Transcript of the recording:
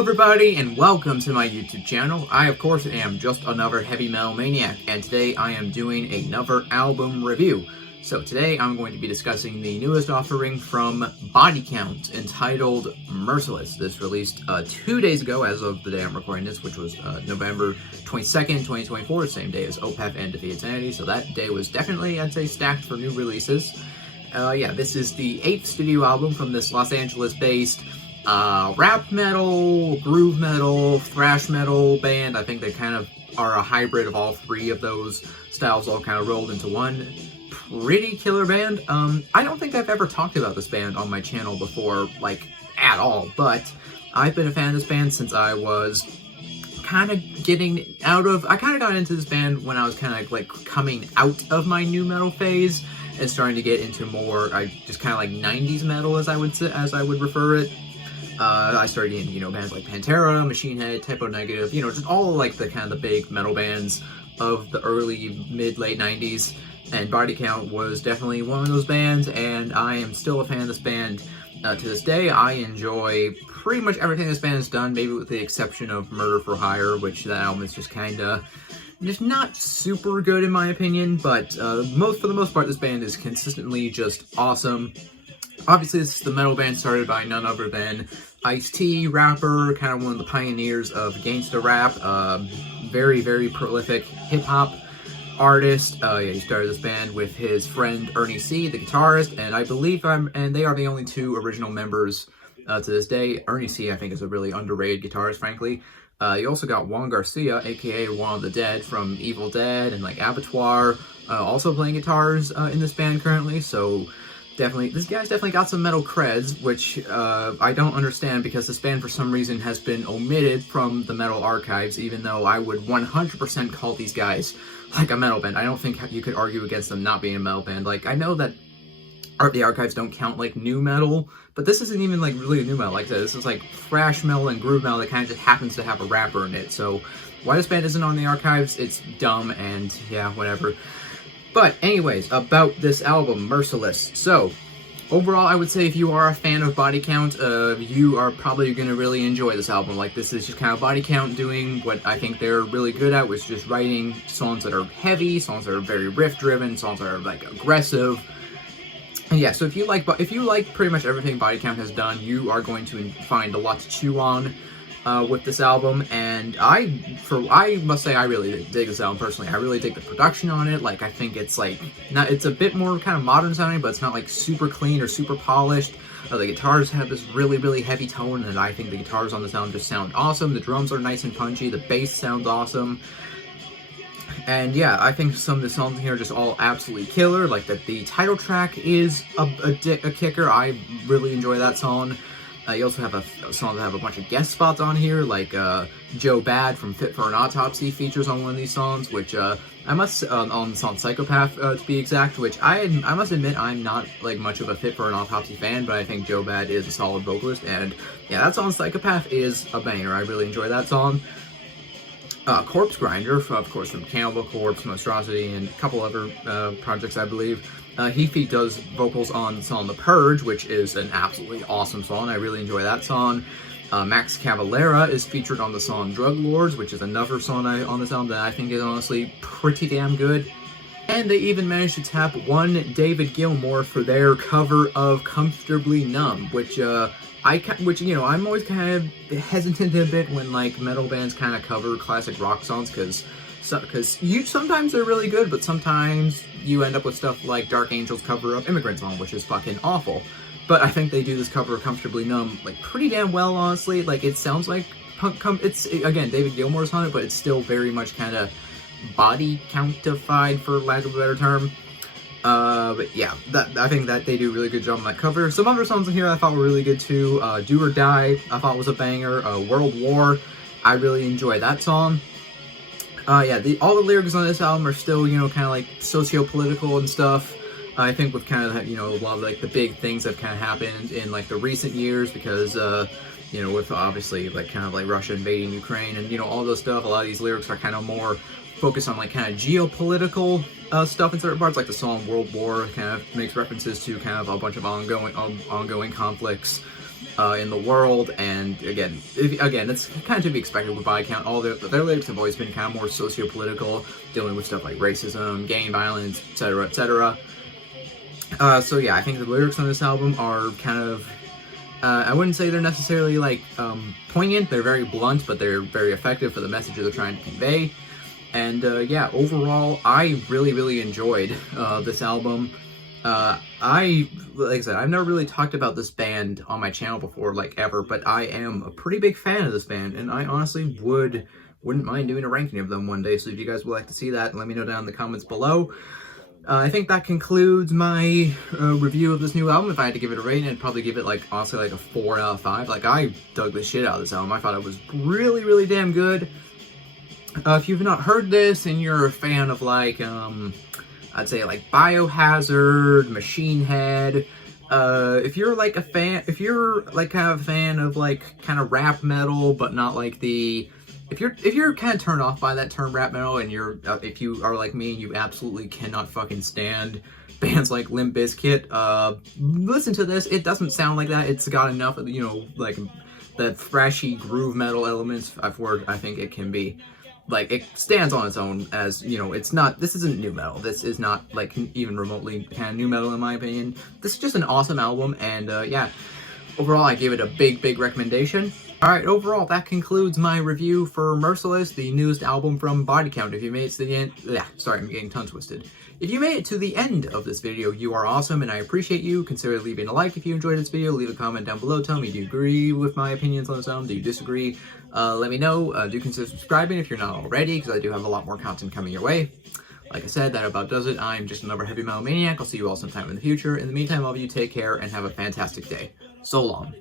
Hello everybody and welcome to my YouTube channel. I of course am just another heavy metal maniac, and today I am doing another album review. So today I'm going to be discussing the newest offering from Body Count entitled Merciless. This released 2 days ago as of the day I'm recording this, which was November 22nd, 2024, same day as OPEF and Defeated Sanity, so that day was definitely, I'd say, stacked for new releases. This is the 8th studio album from this Los Angeles-based rap metal, groove metal, thrash metal band. I think they kind of are a hybrid of all three of those styles all kind of rolled into one. Pretty killer band. I don't think I've ever talked about this band on my channel before, like, at all, but I've been a fan of this band since I was kind of I kind of got into this band when I was kind of like coming out of my new metal phase and starting to get into more, just kind of like 90s metal, as I would refer it. I started in, bands like Pantera, Machine Head, Typo Negative, just all like the kind of the big metal bands of the early, mid-late 90s. And Body Count was definitely one of those bands, and I am still a fan of this band to this day. I enjoy pretty much everything this band has done, maybe with the exception of Murder for Hire, which that album is just kind of just not super good in my opinion, but for the most part, this band is consistently just awesome. Obviously, this is the metal band started by none other than Ice-T, rapper, kind of one of the pioneers of gangsta rap, very, very prolific hip-hop artist. He started this band with his friend Ernie C, the guitarist, and I believe they are the only two original members to this day. Ernie C, I think, is a really underrated guitarist, frankly. You also got Juan Garcia, aka Juan of the Dead from Evil Dead and like Abattoir, also playing guitars in this band currently. So this guy's definitely got some metal creds, which I don't understand because this band for some reason has been omitted from the metal archives, even though I would 100% call these guys like a metal band. I don't think you could argue against them not being a metal band. Like, I know that the archives don't count like new metal, but this isn't even like really new metal. Like this is like thrash metal and groove metal that kind of just happens to have a rapper in it. So why this band isn't on the archives, it's dumb, and yeah, whatever. But anyways, about this album, Merciless. So overall, I would say if you are a fan of Body Count, you are probably going to really enjoy this album. Like, this is just kind of Body Count doing what I think they're really good at, which is just writing songs that are heavy, songs that are very riff-driven, songs that are, like, aggressive. And yeah, so if you like pretty much everything Body Count has done, you are going to find a lot to chew on with this album. And I must say I really dig this album personally. I really dig the production on it. Like, I think it's like it's a bit more kind of modern sounding, but it's not like super clean or super polished. The guitars have this really, really heavy tone, and I think the guitars on this album just sound awesome. The drums are nice and punchy. The bass sounds awesome. And yeah, I think some of the songs here are just all absolutely killer. Like the title track is a kicker. I really enjoy that song. You also have a song that have a bunch of guest spots on here, like Joe Bad from Fit for an Autopsy features on one of these songs, which on the song Psychopath to be exact, which I must admit I'm not like much of a Fit for an Autopsy fan, but I think Joe Bad is a solid vocalist, and yeah, that song Psychopath is a banger. I really enjoy that song. Corpse Grinder, of course, from Cannibal Corpse, Monstrosity, and a couple other projects, I believe. He does vocals on the song The Purge, which is an absolutely awesome song. I really enjoy that song. Max Cavalera is featured on the song Drug Lords, which is another song on this album that I think is honestly pretty damn good. And they even managed to tap one David Gilmour for their cover of Comfortably Numb, which I'm always kind of hesitant a bit when like metal bands kind of cover classic rock songs, because sometimes they're really good, but sometimes you end up with stuff like Dark Angel's cover of Immigrant Song, which is fucking awful. But I think they do this cover of Comfortably Numb like pretty damn well, honestly. Like, it sounds like it's again David Gilmour's on it, but it's still very much kind of Body Countified, for lack of a better term. But yeah, I think that they do a really good job on that cover. Some other songs in here I thought were really good too. Do or Die, I thought was a banger. World War, I really enjoy that song. All the lyrics on this album are still, kind of like socio-political and stuff. I think with kind of, a lot of like the big things that kind of happened in like the recent years, because, with obviously like kind of like Russia invading Ukraine and, all those stuff, a lot of these lyrics are kind of more focused on like kind of geopolitical stuff in certain parts. Like the song World War kind of makes references to kind of a bunch of ongoing conflicts in the world. And again, it's kind of to be expected with body count. All their lyrics have always been kind of more socio-political, dealing with stuff like racism, gang violence, etc., etc. So yeah, I think the lyrics on this album are kind of, I wouldn't say they're necessarily like poignant. They're very blunt, but they're very effective for the message they're trying to convey. And yeah, overall, I really enjoyed this album. Like I said, I've never really talked about this band on my channel before, like ever, but I am a pretty big fan of this band, and I honestly wouldn't mind doing a ranking of them one day. So if you guys would like to see that, let me know down in the comments below. I think that concludes my review of this new album. If I had to give it a rating, I'd probably give it, like, honestly, like a 4 out of 5. Like, I dug the shit out of this album. I thought it was really damn good. If you've not heard this and you're a fan of, like, I'd say, like, Biohazard, Machine Head, if you're, like, a fan, if you're, like, kind of a fan of, like, kind of rap metal, but not, like, if you're kind of turned off by that term rap metal, and if you are like me and you absolutely cannot fucking stand bands like Limp Bizkit, listen to this. It doesn't sound like that. It's got enough, you know, like the thrashy groove metal elements I think it can be. Like, it stands on its own as, you know, this isn't new metal. This is not, like, even remotely kind of new metal in my opinion. This is just an awesome album, and yeah, overall I give it a big recommendation. Alright, overall, that concludes my review for Merciless, the newest album from Body Count. If you made it to the end, sorry, I'm getting tongue twisted. If you made it to the end of this video, you are awesome, and I appreciate you. Consider leaving a like if you enjoyed this video. Leave a comment down below. Tell me, do you agree with my opinions on this album? Do you disagree? Let me know. Do consider subscribing if you're not already, because I do have a lot more content coming your way. Like I said, that about does it. I'm just another heavy metal maniac. I'll see you all sometime in the future. In the meantime, all of you take care and have a fantastic day. So long.